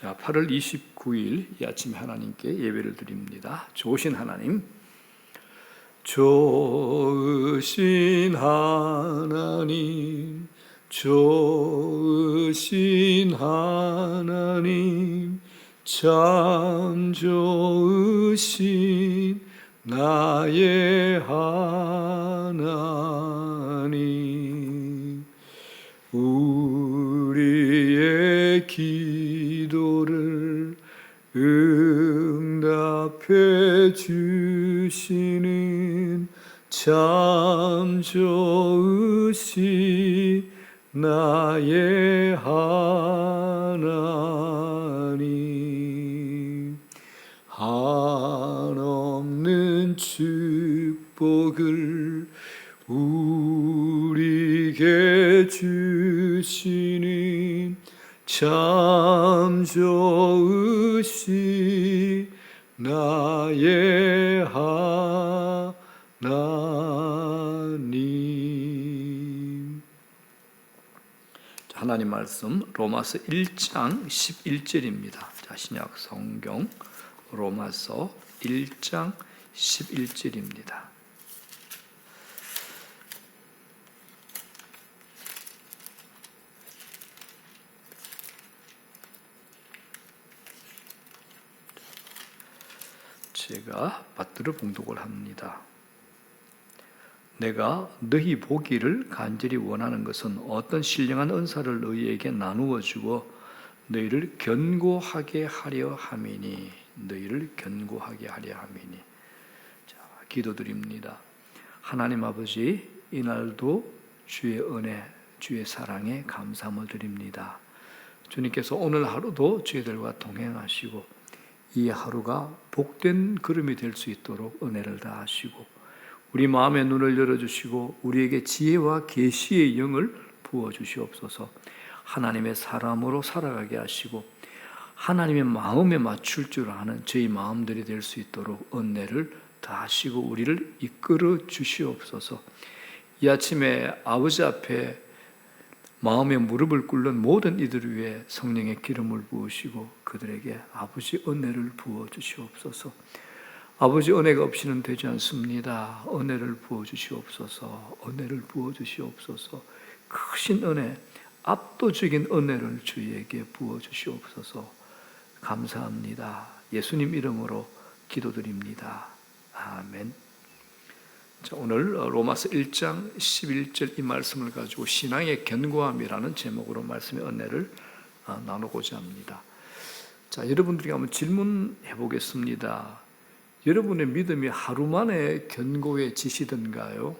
자, 8월 29일 이 아침에 하나님께 예배를 드립니다. 좋으신 하나님, 좋으신 하나님, 좋으신 하나님, 참 좋으신 나의 하나님, 우리의 기도를 응답해 주시는 참 좋으신 나의 하나님, 한없는 축복을 우리에게 주시는 참 좋으신 나의 하나님. 하나님 말씀 로마서 1장 11절입니다. 자, 신약 성경 로마서 1장 11절입니다. 제가 받들어 봉독을 합니다. 내가 너희 보기를 간절히 원하는 것은 어떤 신령한 은사를 너희에게 나누어 주고 너희를 견고하게 하려 함이니, 너희를 견고하게 하려 함이니. 자, 기도드립니다. 하나님 아버지, 이날도 주의 은혜, 주의 사랑에 감사함을 드립니다. 주님께서 오늘 하루도 저희들과 동행하시고 이 하루가 복된 걸음이 될 수 있도록 은혜를 다하시고 우리 마음의 눈을 열어주시고 우리에게 지혜와 계시의 영을 부어주시옵소서. 하나님의 사람으로 살아가게 하시고 하나님의 마음에 맞출 줄 아는 저희 마음들이 될 수 있도록 은혜를 다하시고 우리를 이끌어 주시옵소서. 이 아침에 아버지 앞에 마음의 무릎을 꿇는 모든 이들 위해 성령의 기름을 부으시고 그들에게 아버지 은혜를 부어주시옵소서. 아버지 은혜가 없이는 되지 않습니다. 은혜를 부어주시옵소서. 은혜를 부어주시옵소서. 크신 은혜, 압도적인 은혜를 저희에게 부어주시옵소서. 감사합니다. 예수님 이름으로 기도드립니다. 아멘. 자, 오늘 로마서 1장 11절 이 말씀을 가지고 신앙의 견고함이라는 제목으로 말씀의 은혜를 나누고자 합니다. 자, 여러분들에게 한번 질문해 보겠습니다. 여러분의 믿음이 하루 만에 견고해지시던가요?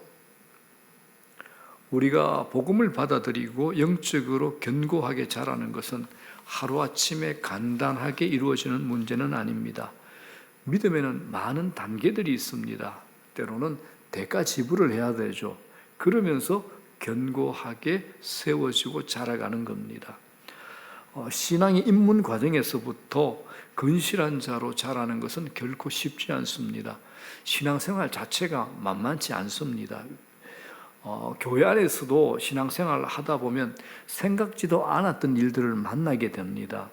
우리가 복음을 받아들이고 영적으로 견고하게 자라는 것은 하루아침에 간단하게 이루어지는 문제는 아닙니다. 믿음에는 많은 단계들이 있습니다. 때로는 대가 지불을 해야 되죠. 그러면서 견고하게 세워지고 자라가는 겁니다. 신앙의 입문 과정에서부터 건실한 자로 자라는 것은 결코 쉽지 않습니다. 신앙생활 자체가 만만치 않습니다. 교회 안에서도 신앙생활을 하다 보면 생각지도 않았던 일들을 만나게 됩니다.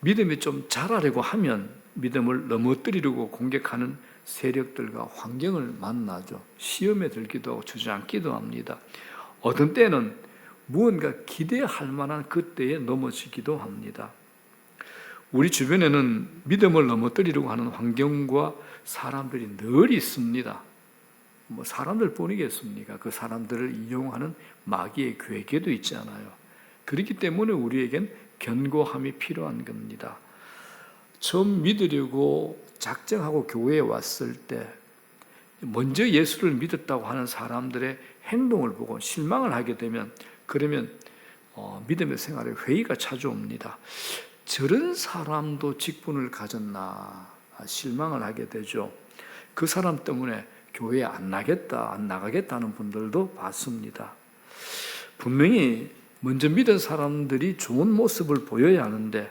믿음이 좀 자라려고 하면 믿음을 넘어뜨리려고 공격하는 세력들과 환경을 만나죠. 시험에 들기도 하고 주저앉기도 합니다. 어떤 때는 무언가 기대할 만한 그때에 넘어지기도 합니다. 우리 주변에는 믿음을 넘어뜨리려고 하는 환경과 사람들이 늘 있습니다. 사람들 뿐이겠습니까? 그 사람들을 이용하는 마귀의 괴계도 있잖아요. 그렇기 때문에 우리에겐 견고함이 필요한 겁니다. 처음 믿으려고 작정하고 교회에 왔을 때 먼저 예수를 믿었다고 하는 사람들의 행동을 보고 실망을 하게 되면 그러면 믿음의 생활에 회의가 찾아옵니다. 저런 사람도 직분을 가졌나 실망을 하게 되죠. 그 사람 때문에 교회에 안 나가겠다는 분들도 봤습니다. 분명히 먼저 믿은 사람들이 좋은 모습을 보여야 하는데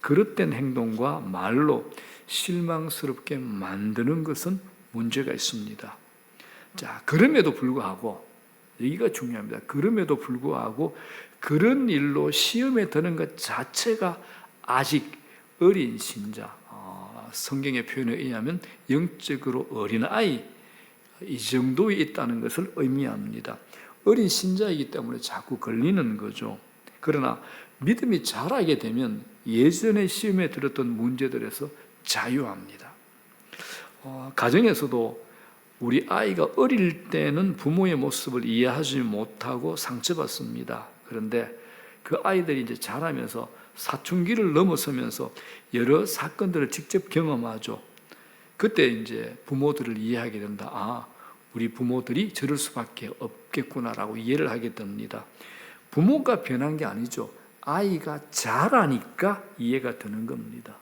그릇된 행동과 말로 실망스럽게 만드는 것은 문제가 있습니다. 자, 그럼에도 불구하고 여기가 중요합니다. 그럼에도 불구하고 그런 일로 시험에 드는 것 자체가 아직 어린 신자, 성경의 표현에 의하면 영적으로 어린아이 이 정도에 있다는 것을 의미합니다. 어린 신자이기 때문에 자꾸 걸리는 거죠. 그러나 믿음이 자라게 되면 예전에 시험에 들었던 문제들에서 자유합니다. 가정에서도 우리 아이가 어릴 때는 부모의 모습을 이해하지 못하고 상처받습니다. 그런데 그 아이들이 이제 자라면서 사춘기를 넘어서면서 여러 사건들을 직접 경험하죠. 그때 이제 부모들을 이해하게 된다. 우리 부모들이 저럴 수밖에 없겠구나라고 이해를 하게 됩니다. 부모가 변한 게 아니죠. 아이가 자라니까 이해가 되는 겁니다.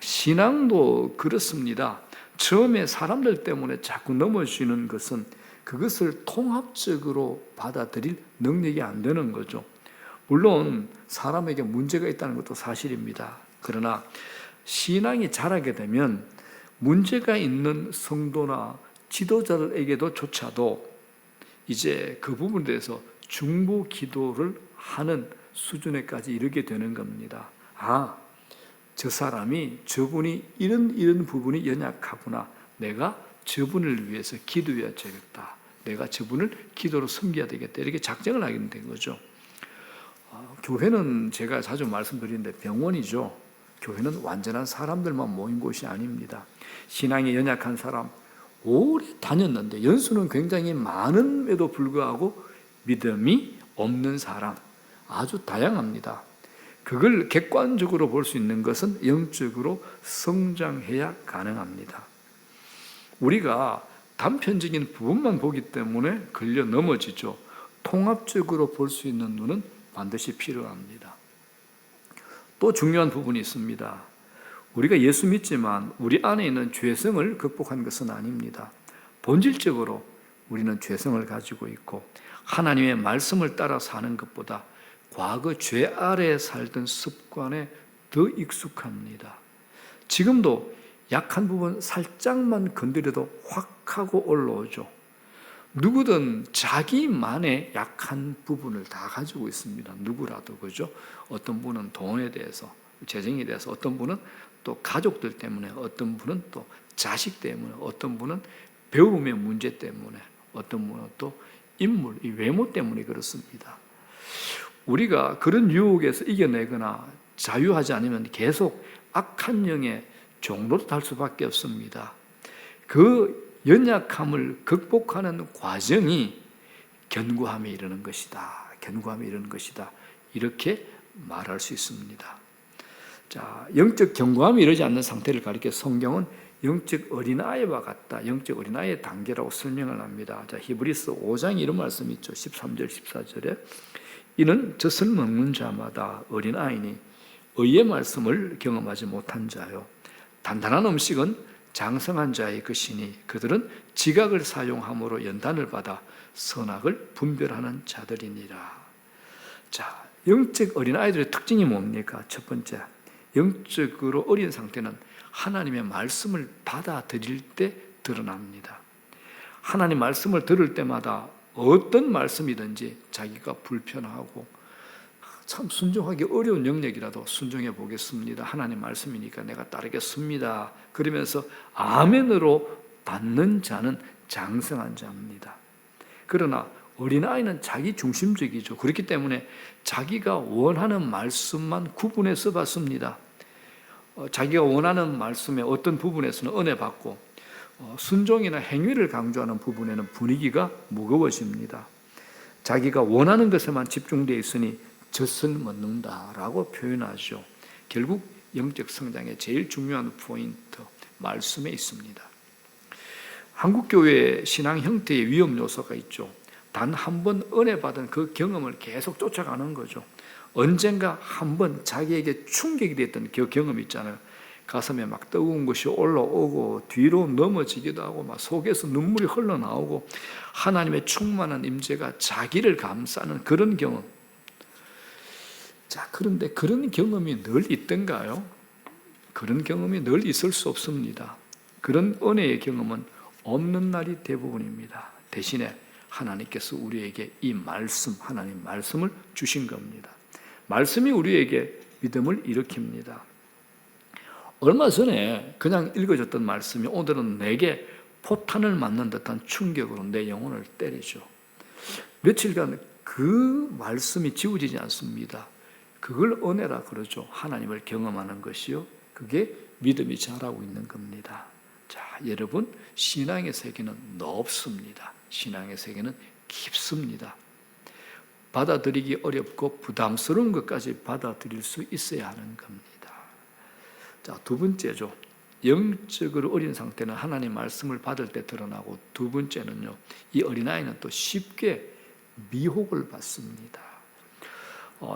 신앙도 그렇습니다. 처음에 사람들 때문에 자꾸 넘어지는 것은 그것을 통합적으로 받아들일 능력이 안 되는 거죠. 물론 사람에게 문제가 있다는 것도 사실입니다. 그러나 신앙이 자라게 되면 문제가 있는 성도나 지도자들에게도 조차도 이제 그 부분에 대해서 중보 기도를 하는 수준에까지 이르게 되는 겁니다. 저 사람이 저분이 이런 부분이 연약하구나. 내가 저분을 위해서 기도해야 되겠다. 내가 저분을 기도로 섬겨야 되겠다. 이렇게 작정을 하게 된 거죠. 교회는 제가 자주 말씀드리는데 병원이죠. 교회는 완전한 사람들만 모인 곳이 아닙니다. 신앙이 연약한 사람, 오래 다녔는데 연수는 굉장히 많음에도 불구하고 믿음이 없는 사람, 아주 다양합니다. 그걸 객관적으로 볼 수 있는 것은 영적으로 성장해야 가능합니다. 우리가 단편적인 부분만 보기 때문에 걸려 넘어지죠. 통합적으로 볼 수 있는 눈은 반드시 필요합니다. 또 중요한 부분이 있습니다. 우리가 예수 믿지만 우리 안에 있는 죄성을 극복한 것은 아닙니다. 본질적으로 우리는 죄성을 가지고 있고 하나님의 말씀을 따라 사는 것보다 과거 죄 아래에 살던 습관에 더 익숙합니다. 지금도 약한 부분 살짝만 건드려도 확 하고 올라오죠. 누구든 자기만의 약한 부분을 다 가지고 있습니다. 누구라도, 그죠? 어떤 분은 돈에 대해서, 재정에 대해서, 어떤 분은 또 가족들 때문에, 어떤 분은 또 자식 때문에, 어떤 분은 배움의 문제 때문에, 어떤 분은 또 인물, 이 외모 때문에 그렇습니다. 우리가 그런 유혹에서 이겨내거나 자유하지 않으면 계속 악한 영의 종로로 달 수밖에 없습니다. 그 연약함을 극복하는 과정이 견고함에 이르는 것이다. 견고함에 이르는 것이다. 이렇게 말할 수 있습니다. 자, 영적 견고함이 이르지 않는 상태를 가리켜 성경은 영적 어린아이와 같다. 영적 어린아이의 단계라고 설명을 합니다. 자, 히브리서 5장에 이런 말씀이 있죠. 13절, 14절에 이는 젖을 먹는 자마다 어린아이니 의의 말씀을 경험하지 못한 자요. 단단한 음식은 장성한 자의 것이니 그들은 지각을 사용함으로 연단을 받아 선악을 분별하는 자들이니라. 자, 영적 어린아이들의 특징이 뭡니까? 첫 번째, 영적으로 어린 상태는 하나님의 말씀을 받아들일 때 드러납니다. 하나님 말씀을 들을 때마다 어떤 말씀이든지 자기가 불편하고 참 순종하기 어려운 영역이라도 순종해 보겠습니다. 하나님 말씀이니까 내가 따르겠습니다. 그러면서 아멘으로 받는 자는 장성한 자입니다. 그러나 어린아이는 자기 중심적이죠. 그렇기 때문에 자기가 원하는 말씀만 구분해서 받습니다. 자기가 원하는 말씀의 어떤 부분에서는 은혜 받고 순종이나 행위를 강조하는 부분에는 분위기가 무거워집니다. 자기가 원하는 것에만 집중되어 있으니 젖을 먹는다라고 표현하죠. 결국 영적 성장의 제일 중요한 포인트, 말씀에 있습니다. 한국교회의 신앙 형태의 위험 요소가 있죠. 단 한 번 은혜 받은 그 경험을 계속 쫓아가는 거죠. 언젠가 한 번 자기에게 충격이 됐던 그 경험이 있잖아요. 가슴에 막 뜨거운 것이 올라오고 뒤로 넘어지기도 하고 막 속에서 눈물이 흘러나오고 하나님의 충만한 임재가 자기를 감싸는 그런 경험. 자, 그런데 그런 경험이 늘 있던가요? 그런 경험이 늘 있을 수 없습니다. 그런 은혜의 경험은 없는 날이 대부분입니다. 대신에 하나님께서 우리에게 이 말씀, 하나님 말씀을 주신 겁니다. 말씀이 우리에게 믿음을 일으킵니다. 얼마 전에 그냥 읽어줬던 말씀이 오늘은 내게 포탄을 맞는 듯한 충격으로 내 영혼을 때리죠. 며칠간 그 말씀이 지워지지 않습니다. 그걸 은혜라 그러죠. 하나님을 경험하는 것이요, 그게 믿음이 자라고 있는 겁니다. 자, 여러분, 신앙의 세계는 넓습니다. 신앙의 세계는 깊습니다. 받아들이기 어렵고 부담스러운 것까지 받아들일 수 있어야 하는 겁니다. 자, 두 번째죠. 영적으로 어린 상태는 하나님 말씀을 받을 때 드러나고, 두 번째는요, 이 어린아이는 또 쉽게 미혹을 받습니다.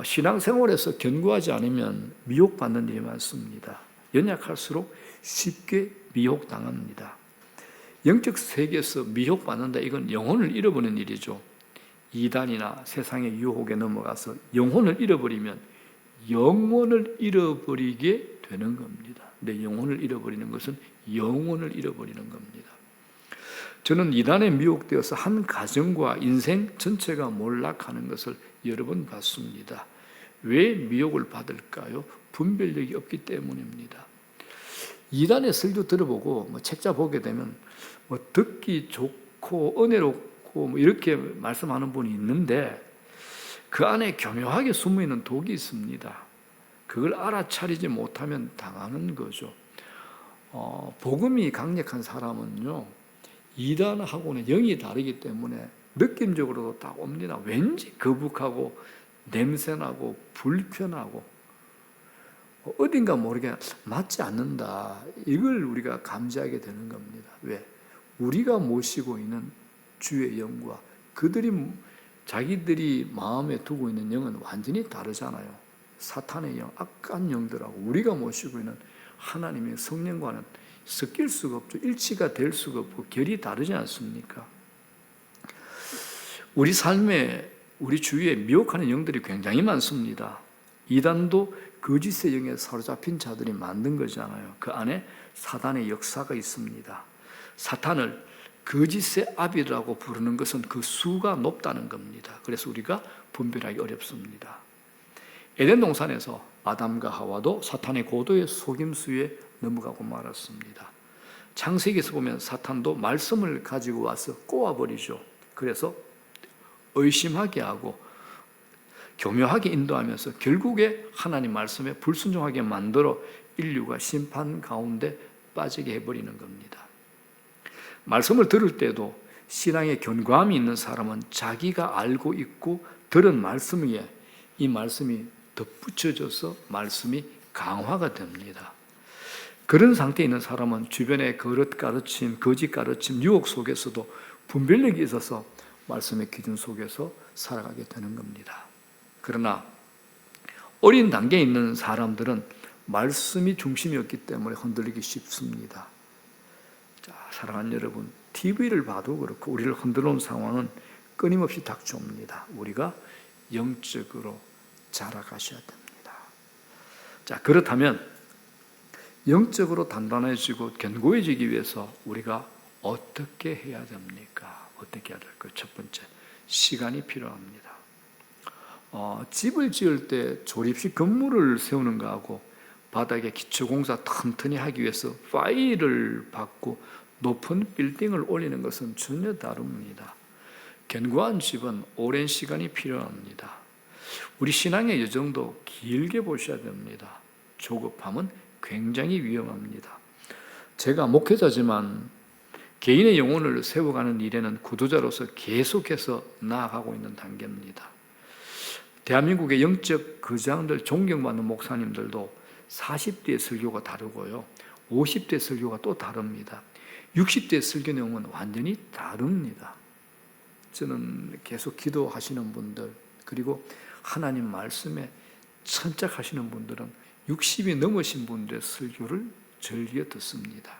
신앙생활에서 견고하지 않으면 미혹받는 일이 많습니다. 연약할수록 쉽게 미혹당합니다. 영적 세계에서 미혹받는다, 이건 영혼을 잃어버리는 일이죠. 이단이나 세상의 유혹에 넘어가서 영혼을 잃어버리면 영혼을 잃어버리게 되는 겁니다. 내 영혼을 잃어버리는 것은 영혼을 잃어버리는 겁니다. 저는 이단에 미혹되어서 한 가정과 인생 전체가 몰락하는 것을 여러 번 봤습니다. 왜 미혹을 받을까요? 분별력이 없기 때문입니다. 이단의 설교 들어보고 책자 보게 되면 듣기 좋고 은혜롭고 이렇게 말씀하는 분이 있는데, 그 안에 교묘하게 숨어있는 독이 있습니다. 그걸 알아차리지 못하면 당하는 거죠. 복음이 강력한 사람은요, 이단하고는 영이 다르기 때문에 느낌적으로도 딱 옵니다. 왠지 거북하고 냄새나고 불편하고 어딘가 모르게 맞지 않는다, 이걸 우리가 감지하게 되는 겁니다. 왜? 우리가 모시고 있는 주의 영과 자기들이 마음에 두고 있는 영은 완전히 다르잖아요. 사탄의 영, 악한 영들하고 우리가 모시고 있는 하나님의 성령과는 섞일 수가 없죠. 일치가 될 수가 없고 결이 다르지 않습니까? 우리 삶에, 우리 주위에 미혹하는 영들이 굉장히 많습니다. 이단도 거짓의 영에 사로잡힌 자들이 만든 거잖아요. 그 안에 사단의 역사가 있습니다. 사탄을 거짓의 아비라고 부르는 것은 그 수가 높다는 겁니다. 그래서 우리가 분별하기 어렵습니다. 에덴 동산에서 아담과 하와도 사탄의 고도의 속임수에 넘어가고 말았습니다. 창세기에서 보면 사탄도 말씀을 가지고 와서 꼬아버리죠. 그래서 의심하게 하고 교묘하게 인도하면서 결국에 하나님 말씀에 불순종하게 만들어 인류가 심판 가운데 빠지게 해버리는 겁니다. 말씀을 들을 때도 신앙의 견고함이 있는 사람은 자기가 알고 있고 들은 말씀 위에 이 말씀이 덧붙여져서 말씀이 강화가 됩니다. 그런 상태에 있는 사람은 주변의 가르침, 거짓 가르침, 유혹 속에서도 분별력이 있어서 말씀의 기준 속에서 살아가게 되는 겁니다. 그러나 어린 단계에 있는 사람들은 말씀이 중심이었기 때문에 흔들리기 쉽습니다. 자, 사랑하는 여러분, TV를 봐도 그렇고 우리를 흔들어온 상황은 끊임없이 닥쳐옵니다. 우리가 영적으로 자라가셔야 됩니다. 자, 그렇다면 영적으로 단단해지고 견고해지기 위해서 우리가 어떻게 해야 됩니까? 어떻게 해야 될까요? 첫 번째, 시간이 필요합니다. 집을 지을 때 조립식 건물을 세우는 거하고 바닥에 기초공사 튼튼히 하기 위해서 파일을 받고 높은 빌딩을 올리는 것은 전혀 다릅니다. 견고한 집은 오랜 시간이 필요합니다. 우리 신앙의 여정도 길게 보셔야 됩니다. 조급함은 굉장히 위험합니다. 제가 목회자지만 개인의 영혼을 세워가는 일에는 구도자로서 계속해서 나아가고 있는 단계입니다. 대한민국의 영적 거장들, 존경받는 목사님들도 40대의 설교가 다르고요, 50대 설교가 또 다릅니다. 60대 설교 내용은 완전히 다릅니다. 저는 계속 기도하시는 분들, 그리고 하나님 말씀에 천착하시는 분들은 60이 넘으신 분들의 설교를 즐겨 듣습니다.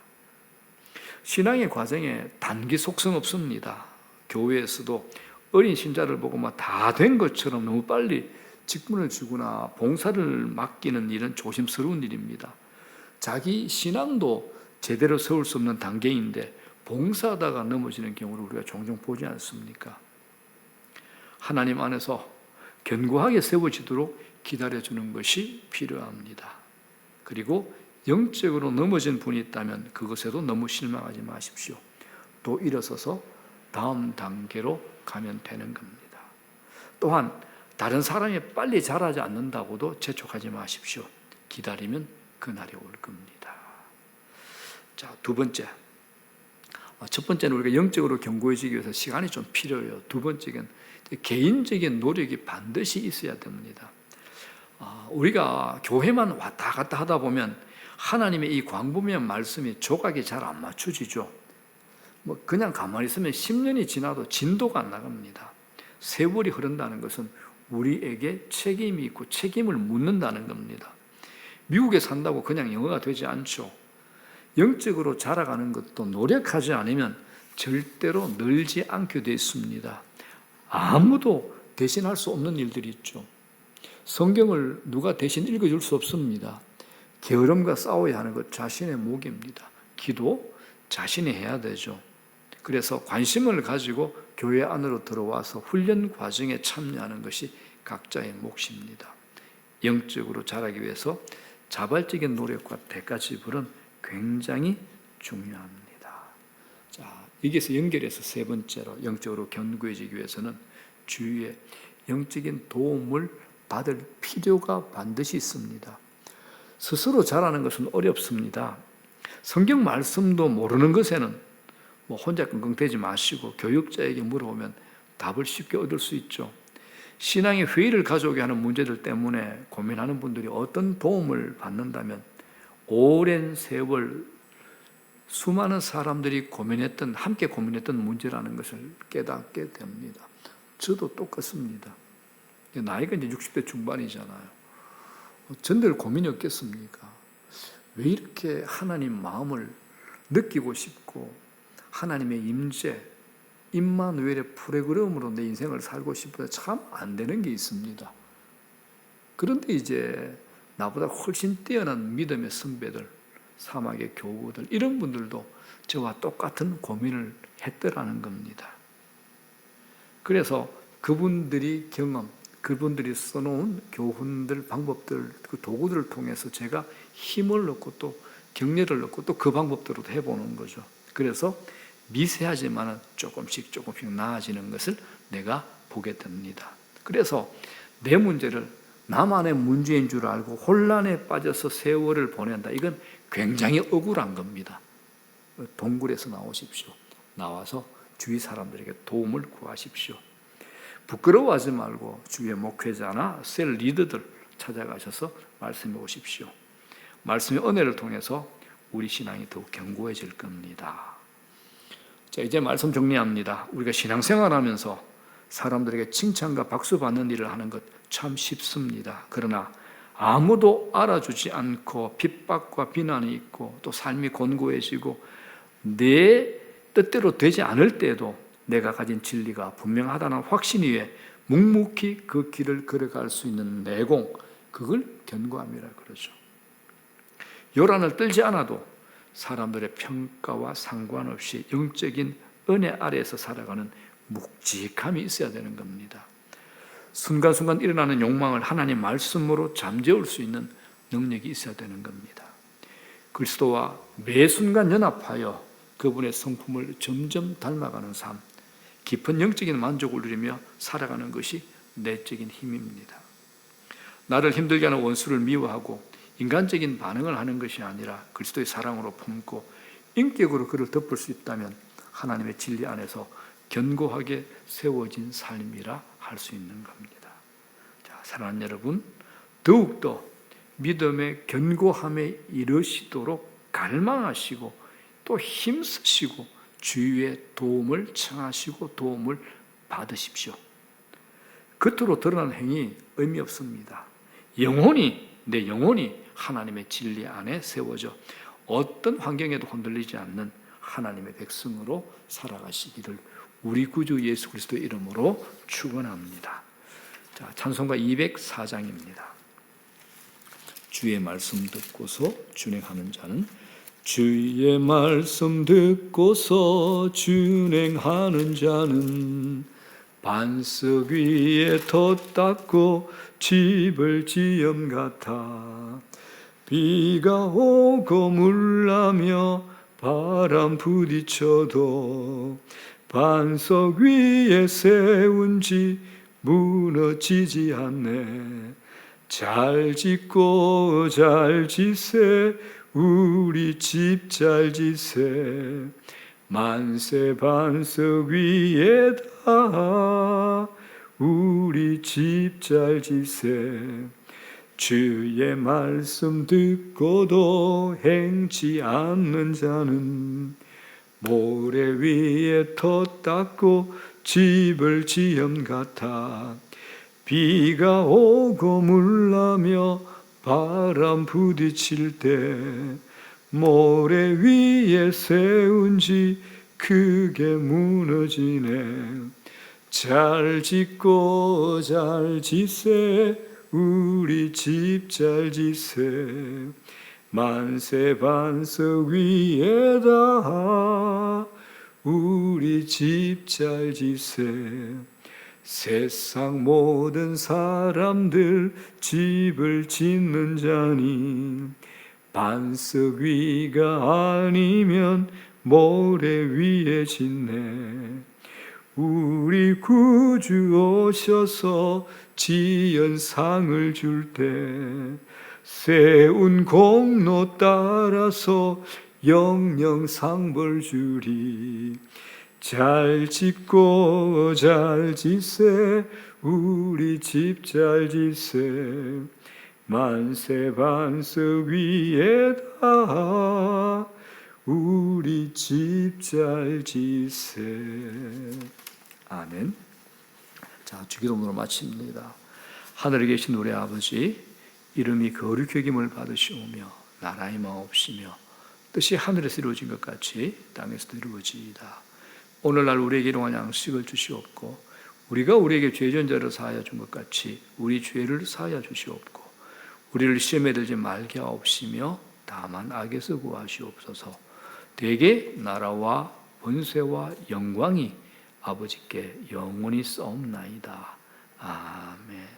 신앙의 과정에 단기 속성 없습니다. 교회에서도 어린 신자를 보고 다 된 것처럼 너무 빨리 직분을 주거나 봉사를 맡기는 일은 조심스러운 일입니다. 자기 신앙도 제대로 세울 수 없는 단계인데 봉사하다가 넘어지는 경우를 우리가 종종 보지 않습니까? 하나님 안에서 견고하게 세워지도록 기다려주는 것이 필요합니다. 그리고 영적으로 넘어진 분이 있다면 그것에도 너무 실망하지 마십시오. 또 일어서서 다음 단계로 가면 되는 겁니다. 또한 다른 사람이 빨리 자라지 않는다고도 재촉하지 마십시오. 기다리면 그날이 올 겁니다. 자, 두 번째. 첫 번째는 우리가 영적으로 견고해지기 위해서 시간이 좀 필요해요. 두 번째는 개인적인 노력이 반드시 있어야 됩니다. 우리가 교회만 왔다 갔다 하다 보면 하나님의 이 광범위한 말씀이 조각이 잘 안 맞춰지죠. 그냥 가만히 있으면 10년이 지나도 진도가 안 나갑니다. 세월이 흐른다는 것은 우리에게 책임이 있고 책임을 묻는다는 겁니다. 미국에 산다고 그냥 영어가 되지 않죠. 영적으로 자라가는 것도 노력하지 않으면 절대로 늘지 않게 되어 있습니다. 아무도 대신할 수 없는 일들이 있죠. 성경을 누가 대신 읽어줄 수 없습니다. 게으름과 싸워야 하는 것 자신의 몫입니다. 기도 자신이 해야 되죠. 그래서 관심을 가지고 교회 안으로 들어와서 훈련 과정에 참여하는 것이 각자의 몫입니다. 영적으로 자라기 위해서 자발적인 노력과 대가 지불은 굉장히 중요합니다. 자, 여기서 연결해서 세 번째로 영적으로 견고해지기 위해서는 주위에 영적인 도움을 받을 필요가 반드시 있습니다. 스스로 자라는 것은 어렵습니다. 성경 말씀도 모르는 것에는 혼자 끙끙대지 마시고 교육자에게 물어보면 답을 쉽게 얻을 수 있죠. 신앙의 회의를 가져오게 하는 문제들 때문에 고민하는 분들이 어떤 도움을 받는다면 오랜 세월 수많은 사람들이 함께 고민했던 문제라는 것을 깨닫게 됩니다. 저도 똑같습니다. 나이가 이제 60대 중반이잖아요. 전들 고민이 없겠습니까? 왜 이렇게 하나님 마음을 느끼고 싶고 하나님의 임재, 임마누엘의 프로그램으로 내 인생을 살고 싶어서 참 안 되는 게 있습니다. 그런데 이제 나보다 훨씬 뛰어난 믿음의 선배들, 사막의 교우들, 이런 분들도 저와 똑같은 고민을 했더라는 겁니다. 그래서 그분들이 그분들이 써놓은 교훈들, 방법들, 그 도구들을 통해서 제가 힘을 얻고 또 격려를 얻고 또 그 방법대로 해보는 거죠. 그래서 미세하지만 조금씩 나아지는 것을 내가 보게 됩니다. 그래서 내 문제를 나만의 문제인 줄 알고 혼란에 빠져서 세월을 보낸다. 이건 굉장히 억울한 겁니다. 동굴에서 나오십시오. 나와서 주위 사람들에게 도움을 구하십시오. 부끄러워하지 말고 주위의 목회자나 셀 리더들 찾아가셔서 말씀해 오십시오. 말씀의 은혜를 통해서 우리 신앙이 더욱 견고해질 겁니다. 자, 이제 말씀 정리합니다. 우리가 신앙생활하면서 사람들에게 칭찬과 박수 받는 일을 하는 것 참 쉽습니다. 그러나 아무도 알아주지 않고 핍박과 비난이 있고 또 삶이 곤고해지고 내 뜻대로 되지 않을 때에도 내가 가진 진리가 분명하다는 확신 위에 묵묵히 그 길을 걸어갈 수 있는 내공, 그걸 견고함이라 그러죠. 요란을 떨지 않아도 사람들의 평가와 상관없이 영적인 은혜 아래에서 살아가는 묵직함이 있어야 되는 겁니다. 순간순간 일어나는 욕망을 하나님 말씀으로 잠재울 수 있는 능력이 있어야 되는 겁니다. 그리스도와 매 순간 연합하여 그분의 성품을 점점 닮아가는 삶, 깊은 영적인 만족을 누리며 살아가는 것이 내적인 힘입니다. 나를 힘들게 하는 원수를 미워하고 인간적인 반응을 하는 것이 아니라 그리스도의 사랑으로 품고 인격으로 그를 덮을 수 있다면 하나님의 진리 안에서 견고하게 세워진 삶이라 할 수 있는 겁니다. 자, 사랑하는 여러분, 더욱더 믿음의 견고함에 이르시도록 갈망하시고 또 힘쓰시고 주위의 도움을 청하시고 도움을 받으십시오. 겉으로 드러난 행위 의미 없습니다. 내 영혼이 하나님의 진리 안에 세워져 어떤 환경에도 흔들리지 않는 하나님의 백성으로 살아가시기를 우리 구주 예수 그리스도의 이름으로 축원합니다. 자, 찬송가 204장입니다. 주의 말씀 듣고서 준행하는 자는 주의 말씀 듣고서 준행하는 자는 반석 위에 돛 닦고 집을 지은 같아. 비가 오고 물나며 바람 부딪혀도 반석 위에 세운 집 무너지지 않네. 잘 짓고 잘 지세 우리 집 잘 지세. 만세 반석 위에다 우리 집 잘 지세. 주의 말씀 듣고도 행치 않는 자는 모래 위에 돛 닦고 집을 지은 같아. 비가 오고 물나며 바람 부딪힐 때 모래 위에 세운 집 크게 무너지네. 잘 짓고 잘 지세 우리 집 잘 지세. 만세 반석 위에다 우리 집 잘 지세. 세상 모든 사람들 집을 짓는 자니 반석 위가 아니면 모래 위에 짓네. 우리 구주 오셔서 지은 상을 줄 때 세운 공로 따라서 영영 상벌 주리. 잘 짓고 잘 지세 우리 집 잘 지세. 만세 반석 위에다 우리 집 잘 지세. 아멘. 자, 주기도문으로 마칩니다. 하늘에 계신 우리 아버지, 이름이 거룩히 여김을 받으시오며 나라의 마옵시며 뜻이 하늘에서 이루어진 것 같이 땅에서도 이루어지이다. 오늘날 우리에게 일용할 양식을 주시옵고 우리가 우리에게 죄전자를 사하여 준 것 같이 우리 죄를 사하여 주시옵고 우리를 시험에 들지 말게 하옵시며 다만 악에서 구하시옵소서. 대개 나라와 권세와 영광이 아버지께 영원히 싸움나이다. 아멘.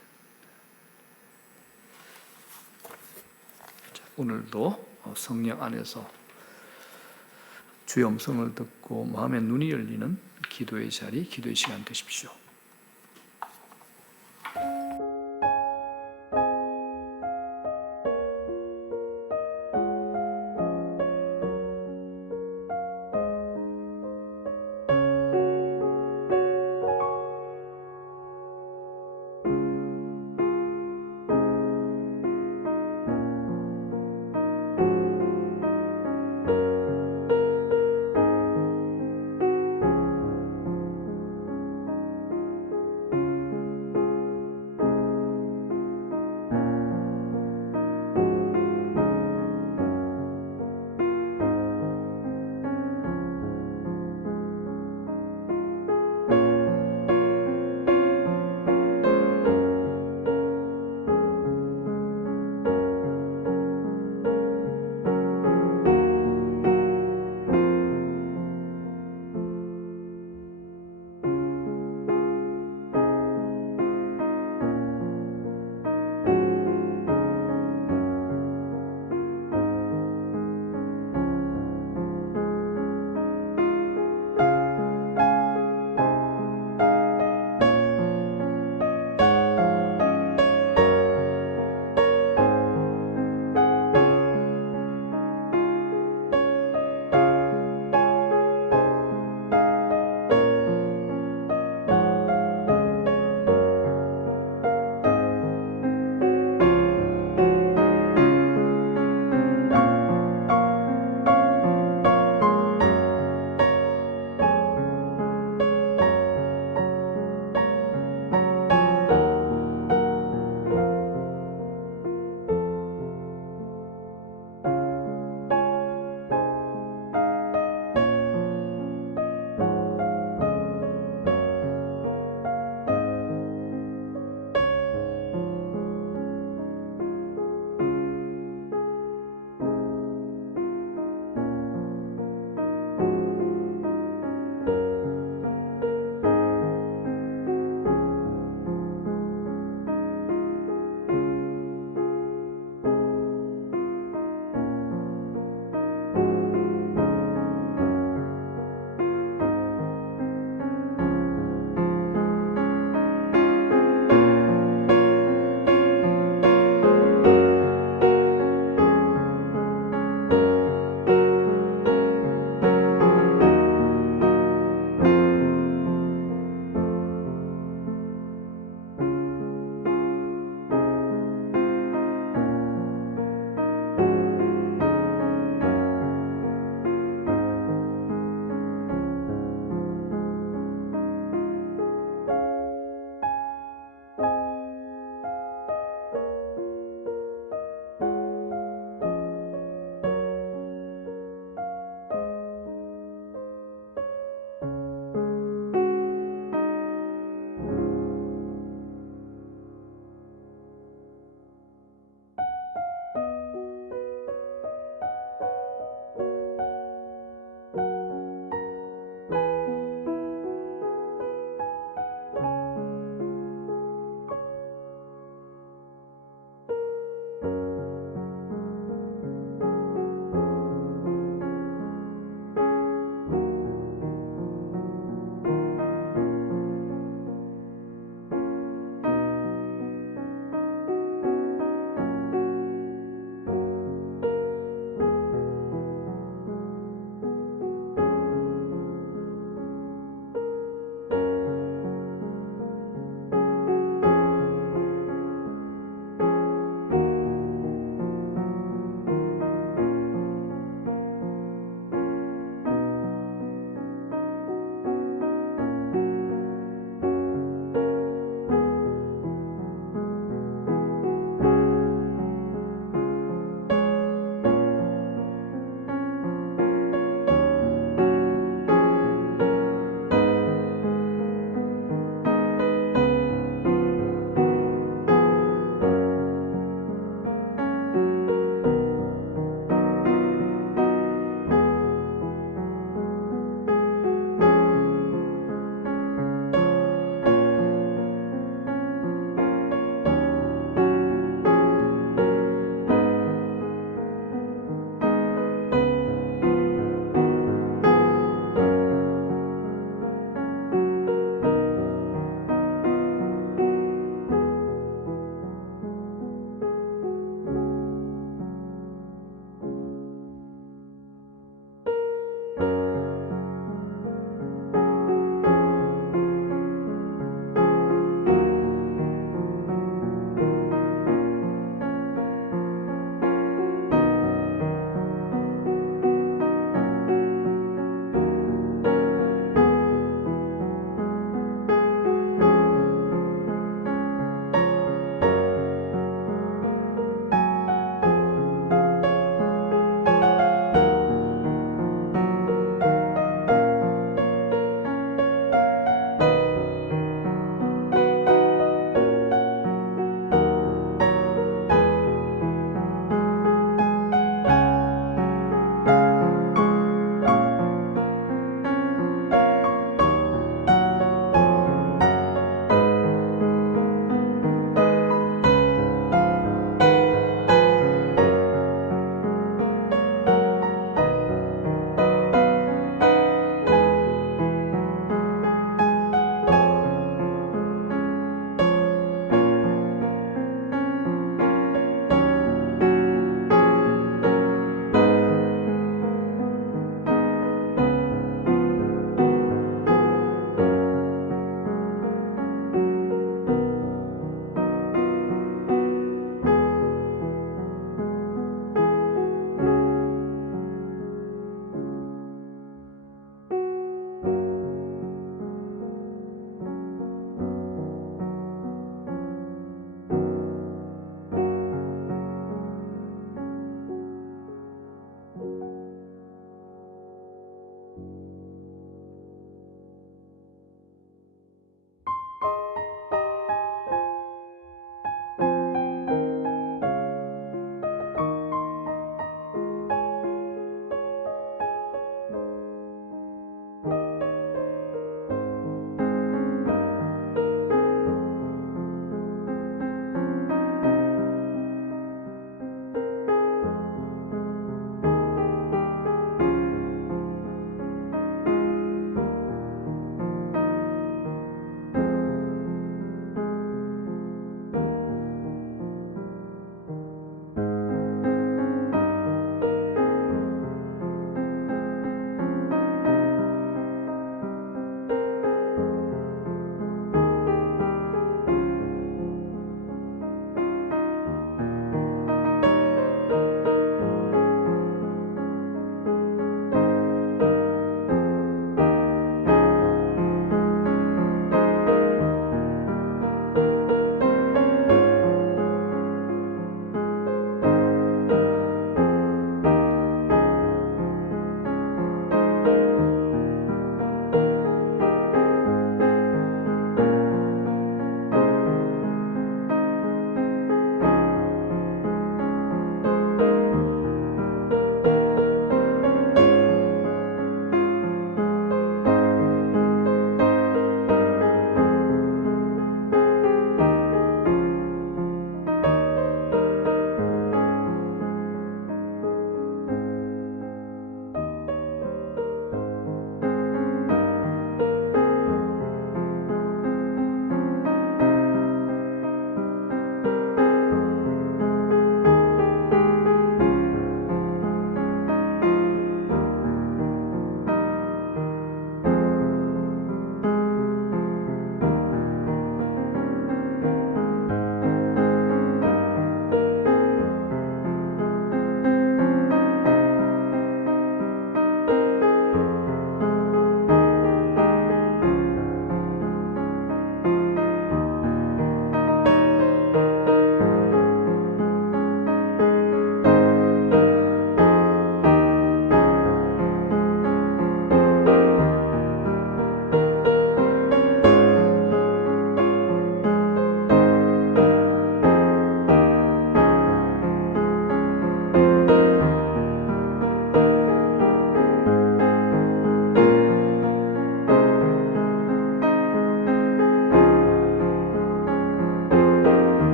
자, 오늘도 성령 안에서 주의 음성을 듣고 마음의 눈이 열리는 기도의 자리, 기도의 시간 되십시오.